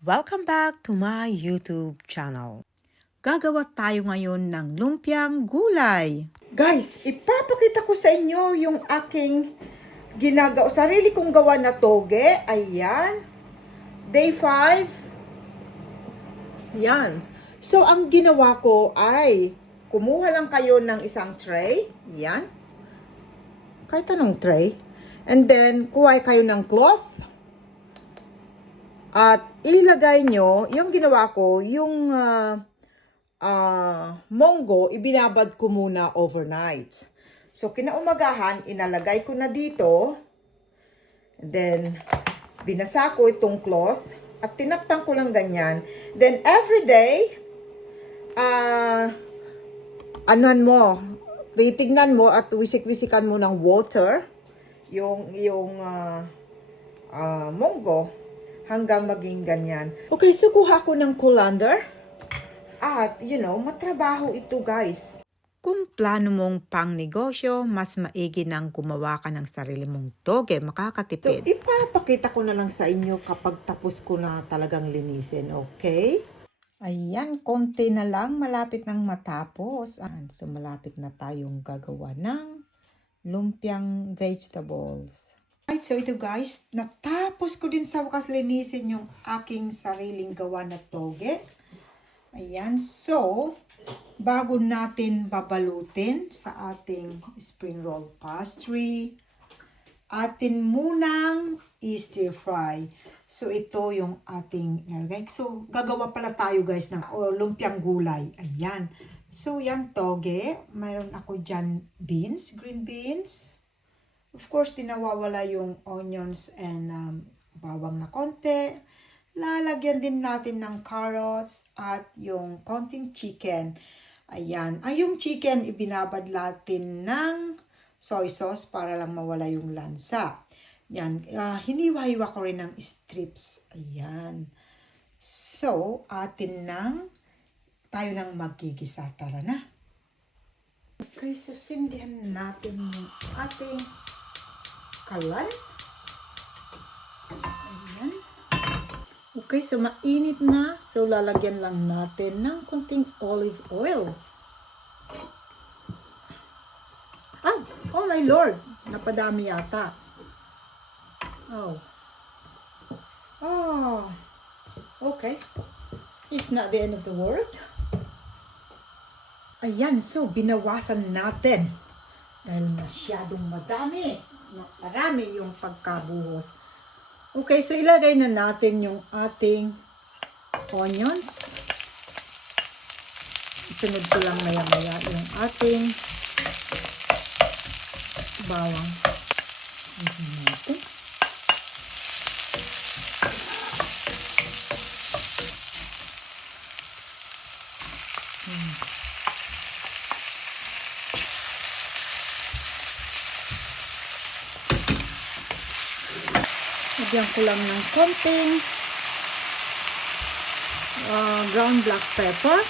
Welcome back to my YouTube channel. Gagawa tayo ngayon ng lumpiang gulay. Guys, ipapakita ko sa inyo yung aking sarili kong gawa na toge. Ayan. Day 5. Yan. So, ang ginawa ko ay kumuha lang kayo ng isang tray. Yan. Kahit anong tray. And then, kuha kayo ng cloth. At ilagay nyo, yung ginawa ko, yung monggo, ibinabad ko muna overnight. So, kinaumagahan, inalagay ko na dito. And then, binasa ko itong cloth. At tinakpan ko lang ganyan. Then, every day, titignan mo at wisik-wisikan mo ng water yung monggo hanggang maging ganyan. Okay, so kuha ko ng colander. At, matrabaho ito, guys. Kung plano mong pang negosyo, mas maigi nang gumawa ka ng sarili mong toge, So, makakatipid. ipapakita ko na lang sa inyo kapag tapos ko na talagang linisin, okay? Ayan, konti na lang, malapit nang matapos. So, malapit na tayong gagawa ng lumpiang vegetables. Right, so ito guys, natapos ko din sa wakas linisin yung aking sariling gawa na toge. Ayan, so, bago natin babalutin sa ating spring roll pastry, atin munang i-stir fry. So, ito yung ating nilagay. So, gagawa pala tayo guys ng lumpiang gulay. Ayan. So, yan toge. Mayroon ako dyan beans, green beans. Of course, tinawawala yung onions and bawang na konti. Lalagyan din natin ng carrots at yung konting chicken. Ayan. Yung chicken, ibinabad natin ng soy sauce para lang mawala yung lansa. Yan. Hiniwa-hiwa ko rin ng strips. Ayan. So, tayo nang magigisa. Tara na. Okay, so sindihan natin yung ating kalan. Ayan. Okay, so mainit na. So, lalagyan lang natin ng konting olive oil. Oh my Lord! Napadami yata. Okay. It's not the end of the world. Ayan, so binawasan natin. Dahil masyadong madami. Marami yung pagkabuhos. Okay, so ilagay na natin yung ating onions. Isunod ko lang maya-maya yung ating bawang. Ilagay natin. Lagyan ko lang ng konting ground black pepper.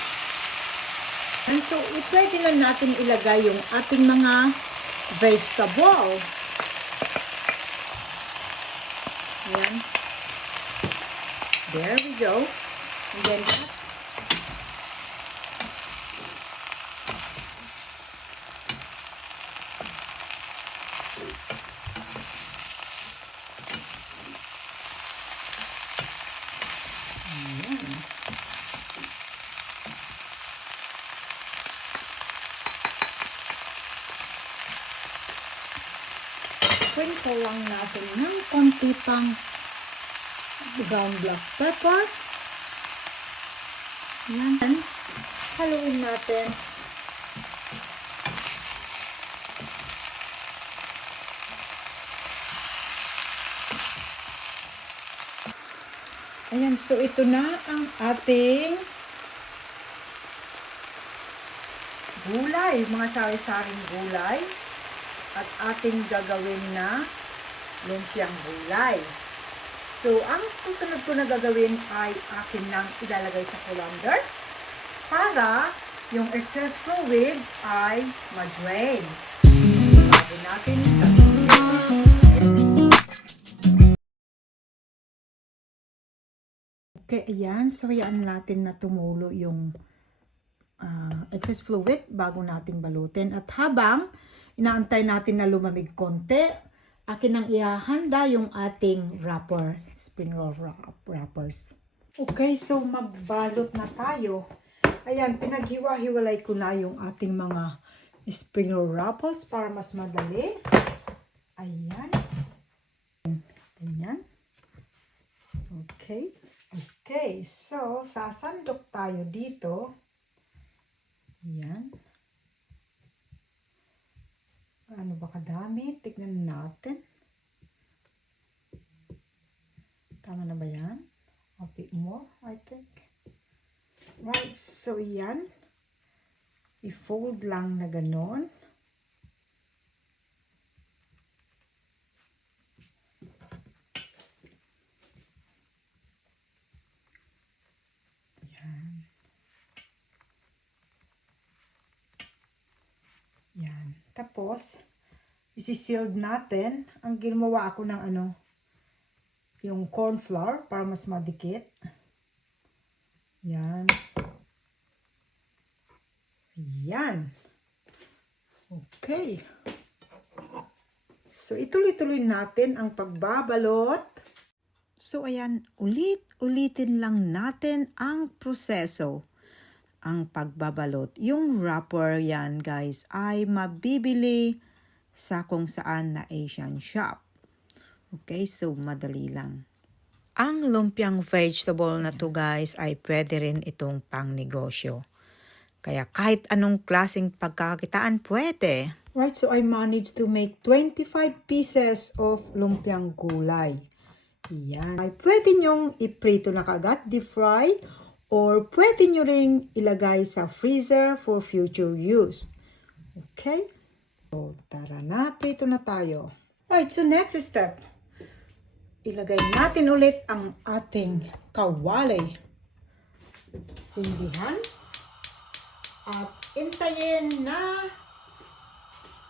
And so, pwede na natin ilagay yung ating mga vegetable. Ayan. There we go. And then, sprinkle lang natin ng konti pang ground black pepper. Yan. Haluin natin. Ayan, so ito na ang ating gulay, mga sari-saring gulay. At ating gagawin na lumpiang gulay. So, ang susunod ko na gagawin ay akin nang ilalagay sa colander para yung excess fluid ay ma-drain. Bago natin Okay, ayan. So, hayaan natin na tumulo yung excess fluid bago natin balutin. At habang inaantay natin na lumamig konti, akin nang ihahanda yung ating wrapper, spring roll wrappers. Okay, so magbalot na tayo. Ayan, pinaghiwa-hiwalay ko na yung ating mga spring roll wrappers para mas madali. Ayan. Ganyan. Okay. Okay, so sasandok tayo dito. Ayan. Ano ba kadami? Tignan natin. Tama na ba yan? A bit more, I think. Right, so yan. I-fold lang na ganon. Yan. Yan. Tapos, isi-sealed natin. Ang ginawa ako ng yung corn flour para mas madikit. Yan. Yan. Okay. So, ituloy-tuloy natin ang pagbabalot. So, ayan, ulitin lang natin ang proseso. Ang pagbabalot. Yung wrapper yan, guys, ay mabibili sa kung saan na Asian shop. Okay, so madali lang. Ang lumpiang vegetable na to, guys, ay pwede rin itong pang negosyo. Kaya kahit anong klaseng pagkakakitaan pwede. Right, so I managed to make 25 pieces of lumpiang gulay. Yan. Ay pwede nyong iprito na kagad, deep fry, or pwede nyo ring ilagay sa freezer for future use. Okay? So, tara na, prito na tayo. Right, so next step. Ilagay natin ulit ang ating kawali. Sindihan. At intayin na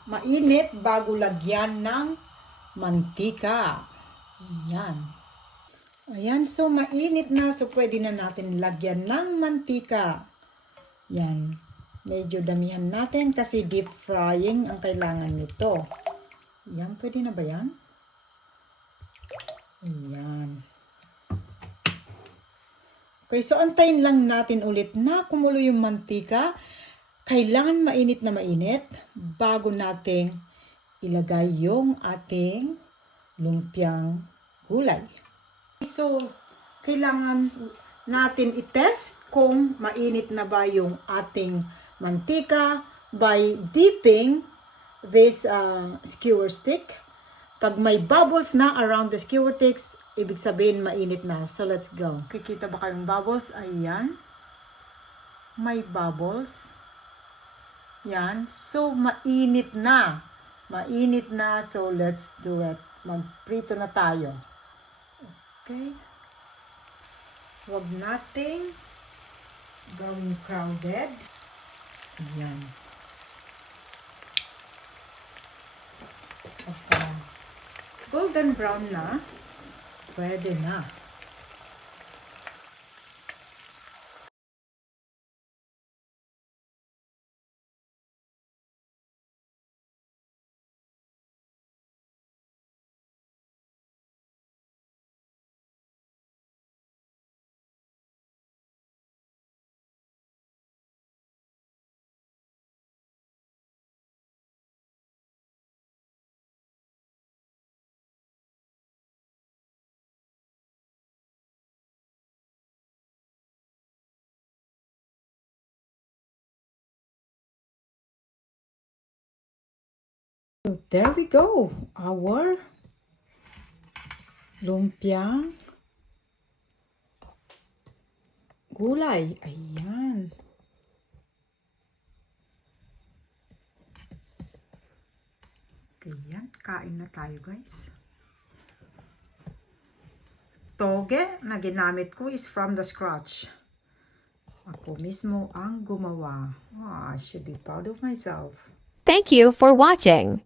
mainit bago lagyan ng mantika. Yan. Ayan, so mainit na. So pwede na natin lagyan ng mantika. Yan. Medyo damihan natin kasi deep frying ang kailangan nito. Yan, pwede na ba yan? Ayan. Okay, so antayin lang natin ulit na kumulo yung mantika. Kailangan mainit na mainit bago nating ilagay yung ating lumpiang gulay. So, kailangan natin i-test kung mainit na ba yung ating mantika by dipping this skewer stick. Pag may bubbles na around the skewer sticks, ibig sabihin mainit na. So, let's go. Kikita ba kayong bubbles? Ayan. May bubbles. Yan. So, mainit na. Mainit na. So, let's do it. Magprito na tayo. Okay. Huwag nating gawing crowded. Ayan. Okay. Golden brown na. Pwede na. So there we go. Our lumpiang gulay. Ayan. Okay, yan. Kain na tayo, guys. Toge na ginamit ko is from the scratch. Ako mismo ang gumawa. Oh, I should be proud of myself. Thank you for watching.